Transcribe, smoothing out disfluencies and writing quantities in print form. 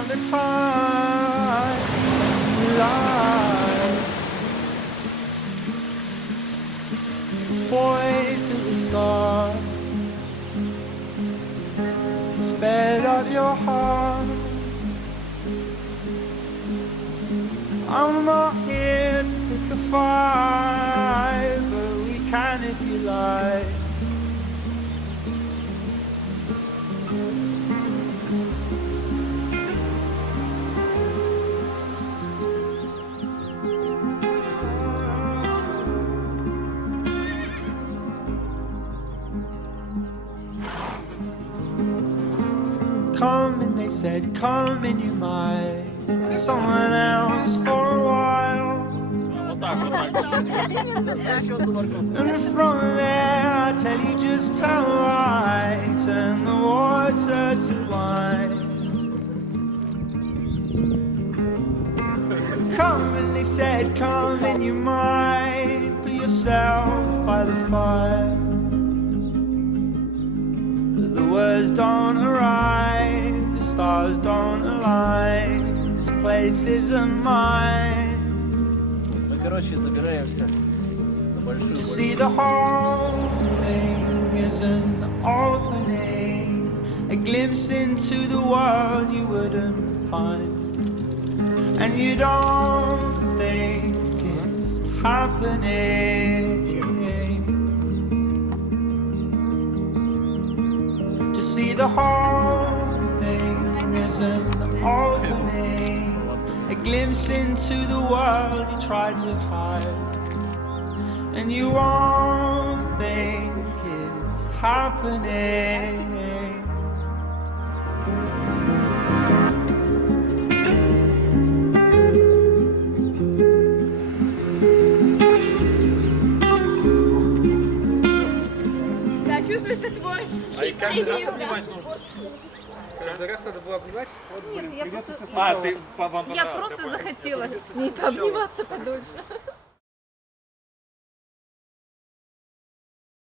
around the timeline, poised to the stars, sped up your heart. I'm not here to pick a fight, but we can if you like. Come and they said, come and you might someone else for a while. And from there I tell you just how I turn the water to wine. Come and they said, come and you might put yourself by the fire. But the words don't arrive, the stars don't align. This place isn't mine. To see the whole thing is an opening, a glimpse into the world you wouldn't find. And you don't think it's happening. To see the whole thing is an opening, a glimpse into the world you tried to hide. And you won't think it's happening. Да, чувствуется творческий. Каждый раз обнимать нужно. Каждый раз надо было обнимать. Нет, я просто, А, ты вам я понравилось, просто понял. захотела с ней пообниматься подольше.